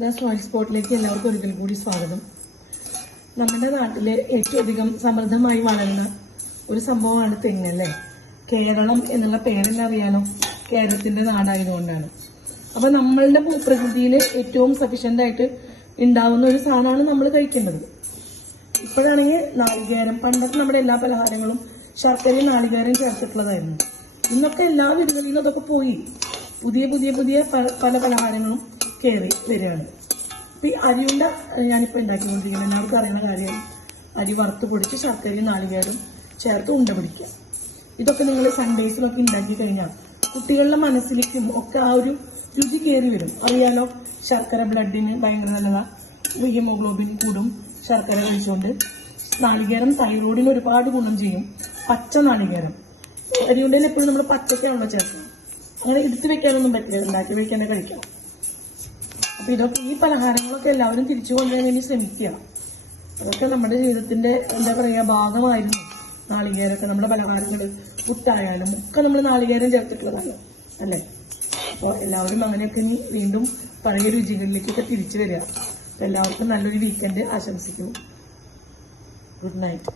Soil സ്പോട്ടിലേക്ക് എല്ലാവർക്കും ഒരിക്കൽ കൂടി സ്വാഗതം. നമ്മുടെ നാട്ടിലെ ഏറ്റവും അധികം സമൃദ്ധമായി വളരുന്ന ഒരു സംഭവമാണ് തെങ്ങല്ലേ. കേരളം എന്നുള്ള പേരെല്ലാം അറിയാലോ, കേരളത്തിന്റെ നാടായതുകൊണ്ടാണ്. അപ്പൊ നമ്മളുടെ ഭൂപ്രകൃതിയിൽ ഏറ്റവും സഫീഷ്യന്റ് ആയിട്ട് ഉണ്ടാവുന്ന ഒരു സാധനമാണ് നമ്മൾ കഴിക്കേണ്ടത്. ഇപ്പോഴാണെങ്കിൽ നാളികേരം, പണ്ടൊക്കെ നമ്മുടെ എല്ലാ പലഹാരങ്ങളും ശർക്കരയും നാളികേരം ചേർത്തിട്ടുള്ളതായിരുന്നു. ഇന്നൊക്കെ എല്ലാ വീടുകളിൽ നിന്നും അതൊക്കെ പോയി പുതിയ പുതിയ പുതിയ പല പലഹാരങ്ങളും കയറി വരികയാണ്. അപ്പൊ ഈ അരിയുണ്ട ഞാനിപ്പോൾ ഉണ്ടാക്കിക്കൊണ്ടിരിക്കുന്നത് എല്ലാവർക്കും അറിയുന്ന കാര്യം. അരി വറുത്ത് പൊടിച്ച് ശർക്കരയും നാളികേരം ചേർത്ത് ഉണ്ട പിടിക്കുക. ഇതൊക്കെ നിങ്ങൾ സൺഡേസിലൊക്കെ ഉണ്ടാക്കി കഴിഞ്ഞാൽ കുട്ടികളുടെ മനസ്സിലേക്കും ഒക്കെ ആ ഒരു രുചി കയറി വരും. അറിയാലോ, ശർക്കര ബ്ലഡിന് ഭയങ്കര നല്ലതാ, ഹീമോഗ്ലോബിൻ കൂടും ശർക്കര കഴിച്ചുകൊണ്ട്. നാളികേരം തൈറോയിഡിന് ഒരുപാട് ഗുണം ചെയ്യും. പച്ച നാളികേരം അരിയുണ്ടയിൽ എപ്പോഴും നമ്മൾ പച്ചക്കാണല്ലോ ചേർക്കുക. അങ്ങനെ എടുത്തു വെക്കാനൊന്നും പറ്റില്ല, ഉണ്ടാക്കി വെക്കാനേ കഴിക്കാം. അപ്പൊ ഇതൊക്കെ ഈ പലഹാരങ്ങളൊക്കെ എല്ലാവരും തിരിച്ചു കൊണ്ടുവരാൻ വേണ്ടി ശ്രമിക്കുക. അതൊക്കെ നമ്മുടെ ജീവിതത്തിന്റെ എന്താ പറയുക ഭാഗമായിരുന്നു. നാളികേരമൊക്കെ നമ്മുടെ പലഹാരങ്ങൾ പുട്ടായാലും ഒക്കെ നമ്മൾ നാളികേരം ചേർത്തിട്ടുള്ളതാണ് അല്ലേ. അപ്പോൾ എല്ലാവരും അങ്ങനെയൊക്കെ ഇനി വീണ്ടും പഴയ രുചികളിലേക്കൊക്കെ തിരിച്ചു വരിക. എല്ലാവർക്കും നല്ലൊരു വീക്കെൻഡ് ആശംസിക്കുന്നു. Good night.